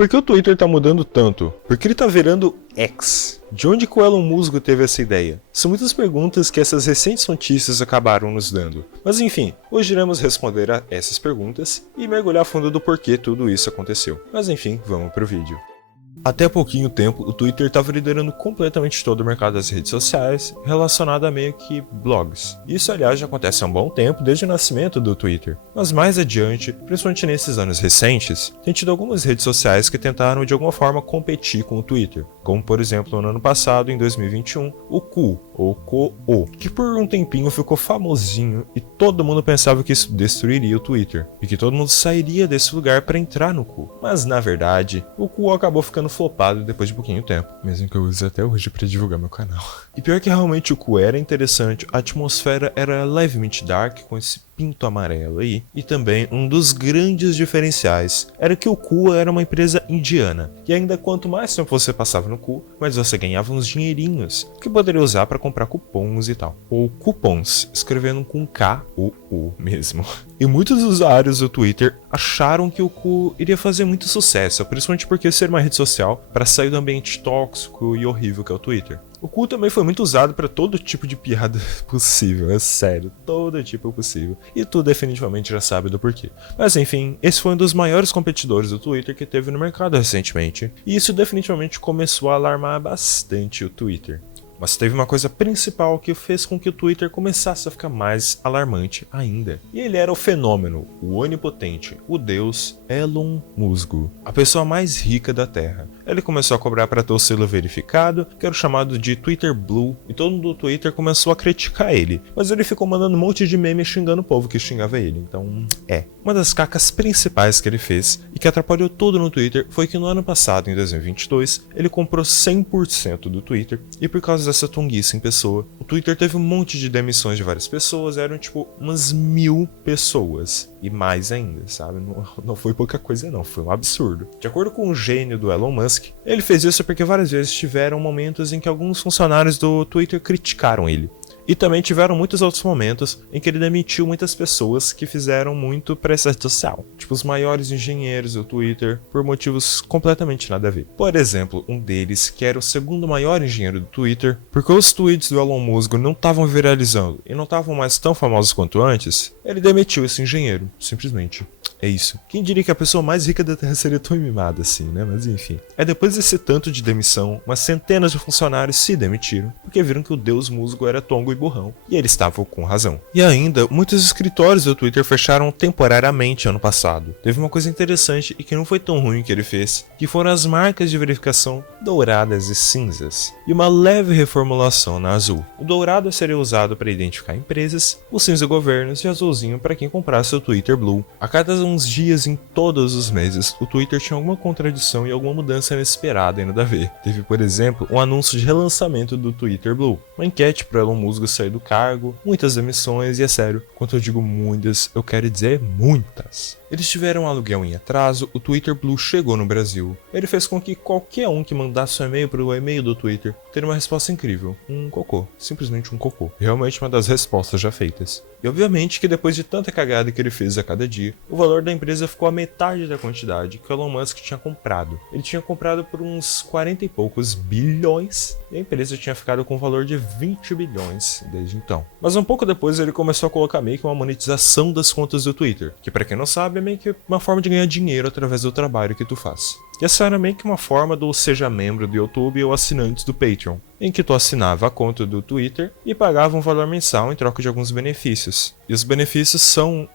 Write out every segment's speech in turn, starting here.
Por que o Twitter tá mudando tanto? Por que ele tá virando X? De onde que o Elon Musk teve essa ideia? São muitas perguntas que essas recentes notícias acabaram nos dando. Mas enfim, hoje iremos responder a essas perguntas e mergulhar a fundo do porquê tudo isso aconteceu. Mas enfim, vamos pro vídeo. Até há pouquinho tempo, o Twitter estava liderando completamente todo o mercado das redes sociais, relacionado a meio que blogs. Isso, aliás, já acontece há um bom tempo, desde o nascimento do Twitter. Mas mais adiante, principalmente nesses anos recentes, tem tido algumas redes sociais que tentaram de alguma forma competir com o Twitter. Como, por exemplo, no ano passado, em 2021, o Ku, ou Ko-O, que por um tempinho ficou famosinho e todo mundo pensava que isso destruiria o Twitter, e que todo mundo sairia desse lugar para entrar no Ku. Mas, na verdade, o Ku acabou ficando flopado depois de pouquinho tempo, mesmo que eu use até hoje para divulgar meu canal. E pior que realmente o Ku era interessante, a atmosfera era levemente dark, com esse pinto amarelo aí, e também um dos grandes diferenciais era que o Ku era uma empresa indiana, e ainda quanto mais tempo você passava no Ku, mais você ganhava uns dinheirinhos, que poderia usar para comprar cupons e tal, ou cupons, escrevendo com K ou U mesmo. E muitos usuários do Twitter acharam que o Ku iria fazer muito sucesso, principalmente porque ser uma rede social para sair do ambiente tóxico e horrível que é o Twitter. O Ku também foi muito usado para todo tipo de piada possível, é sério, todo tipo possível. E tu definitivamente já sabe do porquê. Mas enfim, esse foi um dos maiores competidores do Twitter que teve no mercado recentemente. E isso definitivamente começou a alarmar bastante o Twitter. Mas teve uma coisa principal que fez com que o Twitter começasse a ficar mais alarmante ainda. E ele era o fenômeno, o onipotente, o deus Elon Musk, a pessoa mais rica da Terra. Ele começou a cobrar para ter o selo verificado, que era o chamado de Twitter Blue, e todo mundo do Twitter começou a criticar ele. Mas ele ficou mandando um monte de meme xingando o povo que xingava ele, então Uma das cacas principais que ele fez, e que atrapalhou tudo no Twitter, foi que no ano passado, em 2022, ele comprou 100% do Twitter, e por causa dessa tonguice em pessoa, o Twitter teve um monte de demissões de várias pessoas, eram tipo umas 1000 pessoas. E mais ainda, sabe? Não foi pouca coisa não, foi um absurdo. De acordo com o gênio do Elon Musk, ele fez isso porque várias vezes tiveram momentos em que alguns funcionários do Twitter criticaram ele. E também tiveram muitos outros momentos em que ele demitiu muitas pessoas que fizeram muito para essa rede social. Tipo os maiores engenheiros do Twitter, por motivos completamente nada a ver. Por exemplo, um deles, que era o segundo maior engenheiro do Twitter, porque os tweets do Elon Musk não estavam viralizando e não estavam mais tão famosos quanto antes, ele demitiu esse engenheiro, simplesmente. É isso. Quem diria que a pessoa mais rica da Terra seria tão mimada assim, né? Mas enfim. Depois desse tanto de demissão, umas centenas de funcionários se demitiram, porque viram que o deus Musgo era tongo e burrão. E eles estavam com razão. E ainda, muitos escritórios do Twitter fecharam temporariamente ano passado. Teve uma coisa interessante e que não foi tão ruim que ele fez, que foram as marcas de verificação douradas e cinzas, e uma leve reformulação na azul. O dourado seria usado para identificar empresas, o cinza governos e o azulzinho para quem comprasse o Twitter Blue. A cada uns dias em todos os meses, o Twitter tinha alguma contradição e alguma mudança inesperada e nada a ver. Teve, por exemplo, um anúncio de relançamento do Twitter Blue, uma enquete para Elon Musk sair do cargo, muitas demissões e, é sério, quando eu digo muitas, eu quero dizer muitas. Eles tiveram um aluguel em atraso, o Twitter Blue chegou no Brasil. Ele fez com que qualquer um que mandasse um e-mail para o e-mail do Twitter teria uma resposta incrível. Um cocô. Simplesmente um cocô. Realmente uma das respostas já feitas. E obviamente que depois de tanta cagada que ele fez a cada dia, o valor da empresa ficou a metade da quantidade que o Elon Musk tinha comprado. Ele tinha comprado por uns 40 e poucos bilhões, e a empresa tinha ficado com o valor de 20 bilhões desde então. Mas um pouco depois ele começou a colocar meio que uma monetização das contas do Twitter, que para quem não sabe é meio que uma forma de ganhar dinheiro através do trabalho que tu faz. E essa era meio que uma forma do seja membro do YouTube ou assinantes do Patreon, em que tu assinava a conta do Twitter e pagava um valor mensal em troca de alguns benefícios. E os benefícios são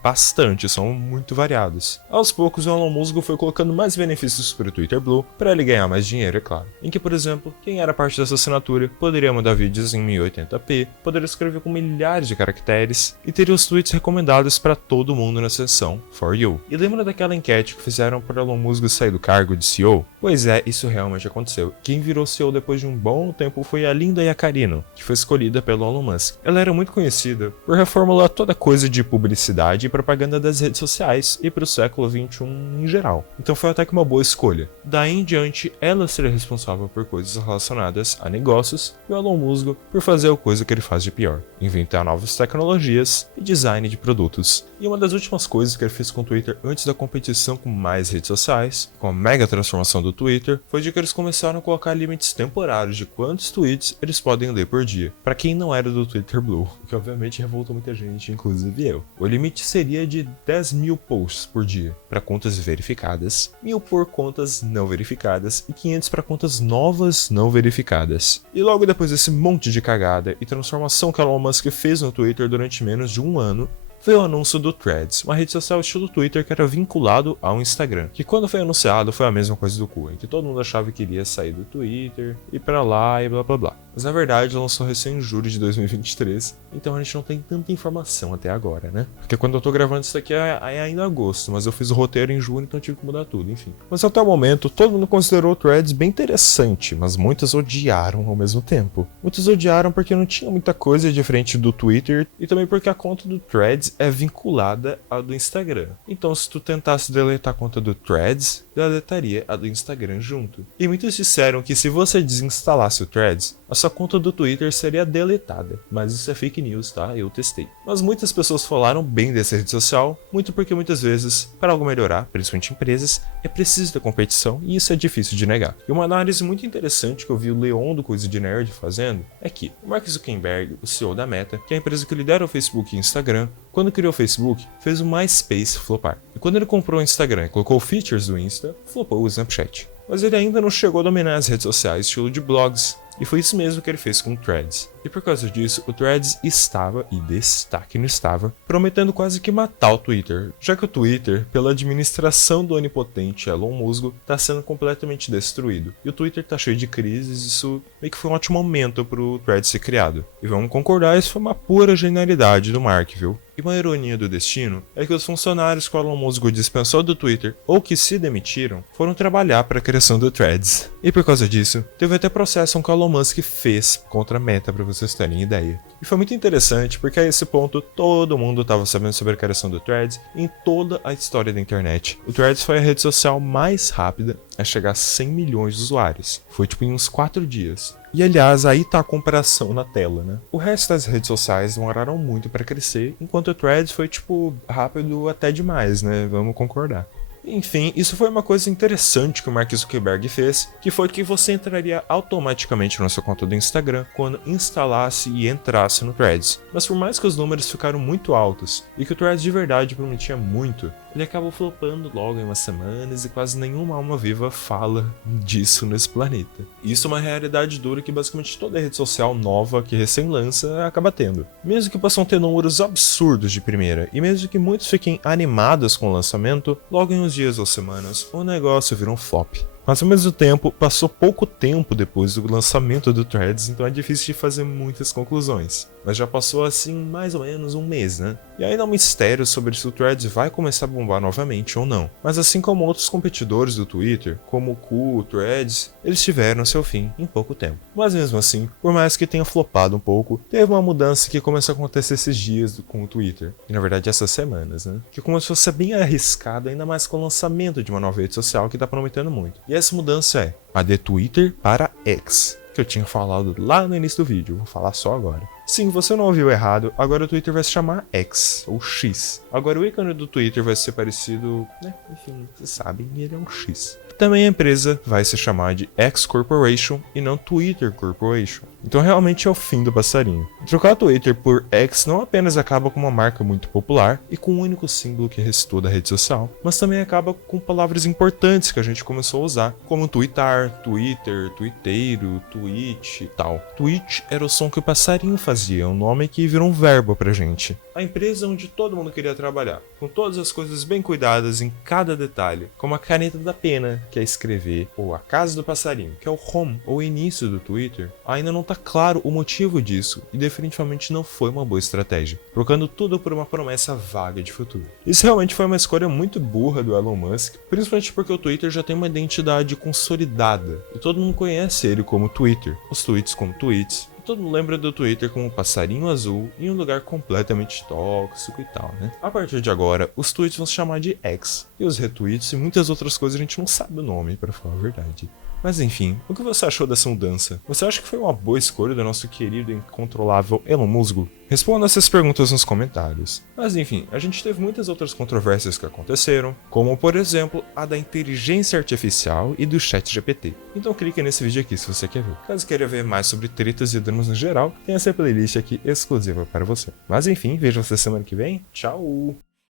bastante, são muito variados. Aos poucos o Elon Musk foi colocando mais benefícios para o Twitter Blue, para ele ganhar mais dinheiro, é claro. Em que, por exemplo, quem era parte dessa assinatura poderia mandar vídeos em 1080p, poderia escrever com milhares de caracteres e teria os tweets recomendados para todo mundo na seção For You. E lembra daquela enquete que fizeram para Elon Musk sair do cargo de CEO? Pois é, isso realmente aconteceu. Quem virou CEO depois de de um bom tempo foi a Linda Yaccarino, que foi escolhida pelo Elon Musk. Ela era muito conhecida por reformular toda coisa de publicidade e propaganda das redes sociais e para o século XXI em geral. Então foi até que uma boa escolha. Daí em diante, ela seria responsável por coisas relacionadas a negócios e o Elon Musk por fazer a coisa que ele faz de pior: inventar novas tecnologias e design de produtos. E uma das últimas coisas que ele fez com o Twitter antes da competição com mais redes sociais, com a mega transformação do Twitter, foi de que eles começaram a colocar limites temporários de quantos tweets eles podem ler por dia, para quem não era do Twitter Blue, o que obviamente revoltou muita gente, inclusive eu. O limite seria de 10.000 posts por dia para contas verificadas, 1.000 por contas não verificadas e 500 para contas novas não verificadas. E logo depois desse monte de cagada e transformação que Elon Musk fez no Twitter durante menos de um ano, foi o anúncio do Threads, uma rede social estilo Twitter que era vinculado ao Instagram, que quando foi anunciado foi a mesma coisa do Cu, que todo mundo achava que iria sair do Twitter, ir pra lá e blá blá blá. Mas na verdade lançou recém em julho de 2023, então a gente não tem tanta informação até agora, né? Porque quando eu tô gravando isso aqui é ainda agosto, mas eu fiz o roteiro em junho, então tive que mudar tudo, enfim. Mas até o momento, todo mundo considerou o Threads bem interessante, mas muitos odiaram ao mesmo tempo. Muitos odiaram porque não tinha muita coisa diferente do Twitter, e também porque a conta do Threads é vinculada à do Instagram. Então se tu tentasse deletar a conta do Threads, deletaria a do Instagram junto. E muitos disseram que se você desinstalasse o Threads, a sua conta do Twitter seria deletada, mas isso é fake news, tá? Eu testei. Mas muitas pessoas falaram bem dessa rede social, muito porque muitas vezes, para algo melhorar, principalmente empresas, é preciso ter competição e isso é difícil de negar. E uma análise muito interessante que eu vi o Leon do Coisa de Nerd fazendo é que o Mark Zuckerberg, o CEO da Meta, que é a empresa que lidera o Facebook e o Instagram, quando criou o Facebook, fez o MySpace flopar. E quando ele comprou o Instagram e colocou features do Insta, flopou o Snapchat. Mas ele ainda não chegou a dominar as redes sociais estilo de blogs, e foi isso mesmo que ele fez com o Threads. E por causa disso, o Threads estava, e destaque não estava, prometendo quase que matar o Twitter, já que o Twitter, pela administração do onipotente Elon Musk, está sendo completamente destruído. E o Twitter está cheio de crises, isso meio que foi um ótimo momento para o Threads ser criado. E vamos concordar, isso foi uma pura genialidade do Mark, viu? E uma ironia do destino é que os funcionários que o Elon Musk dispensou do Twitter ou que se demitiram foram trabalhar para a criação do Threads. E por causa disso, teve até processo que o Elon Musk fez contra a Meta, para vocês terem ideia. E foi muito interessante porque a esse ponto todo mundo estava sabendo sobre a criação do Threads em toda a história da internet. O Threads foi a rede social mais rápida a chegar a 100 milhões de usuários. Foi tipo em uns 4 dias. E aliás, aí tá a comparação na tela, né? O resto das redes sociais demoraram muito para crescer, enquanto o Threads foi tipo rápido até demais, né? Vamos concordar. Enfim, isso foi uma coisa interessante que o Mark Zuckerberg fez, que foi que você entraria automaticamente na sua conta do Instagram quando instalasse e entrasse no Threads. Mas por mais que os números ficaram muito altos e que o Threads de verdade prometia muito, ele acabou flopando logo em umas semanas e quase nenhuma alma viva fala disso nesse planeta. Isso é uma realidade dura que basicamente toda rede social nova que recém lança acaba tendo. Mesmo que possam ter números absurdos de primeira, e mesmo que muitos fiquem animados com o lançamento, logo em uns dias ou semanas, o negócio vira um flop. Mas ao mesmo tempo, passou pouco tempo depois do lançamento do Threads, então é difícil de fazer muitas conclusões. Mas já passou assim mais ou menos um mês, né? E ainda é um mistério sobre se o Threads vai começar a bombar novamente ou não. Mas assim como outros competidores do Twitter, como o Ku, o Threads, eles tiveram seu fim em pouco tempo. Mas mesmo assim, por mais que tenha flopado um pouco, teve uma mudança que começou a acontecer esses dias com o Twitter. E na verdade essas semanas, né? Que começou a ser bem arriscado, ainda mais com o lançamento de uma nova rede social que tá prometendo muito. E essa mudança é a de Twitter para X, que eu tinha falado lá no início do vídeo, vou falar só agora. Sim, você não ouviu errado, agora o Twitter vai se chamar X, ou X. Agora o ícone do Twitter vai ser parecido, né, enfim, vocês sabem, ele é um X. Também a empresa vai se chamar de X Corporation e não Twitter Corporation. Então realmente é o fim do passarinho. Trocar Twitter por X não apenas acaba com uma marca muito popular e com o único símbolo que restou da rede social, mas também acaba com palavras importantes que a gente começou a usar, como twittar, Twitter, twitteiro, tweet e tal. Tweet era o som que o passarinho fazia, um nome que virou um verbo pra gente. A empresa onde todo mundo queria trabalhar, com todas as coisas bem cuidadas em cada detalhe, como a caneta da pena, que é escrever, ou a casa do passarinho, que é o home ou início do Twitter, ainda não tá tá claro o motivo disso, e definitivamente não foi uma boa estratégia, trocando tudo por uma promessa vaga de futuro. Isso realmente foi uma escolha muito burra do Elon Musk, principalmente porque o Twitter já tem uma identidade consolidada, e todo mundo conhece ele como Twitter, os tweets como tweets. Todo mundo lembra do Twitter como um passarinho azul em um lugar completamente tóxico e tal, né? A partir de agora, os tweets vão se chamar de X, e os retweets e muitas outras coisas a gente não sabe o nome, pra falar a verdade. Mas enfim, o que você achou dessa mudança? Você acha que foi uma boa escolha do nosso querido e incontrolável Elon Musk? Responda essas perguntas nos comentários. Mas enfim, a gente teve muitas outras controvérsias que aconteceram, como por exemplo a da inteligência artificial e do ChatGPT. Então clique nesse vídeo aqui se você quer ver. Caso queira ver mais sobre tretas e dramas no geral, tem essa playlist aqui exclusiva para você. Mas enfim, vejo você semana que vem. Tchau!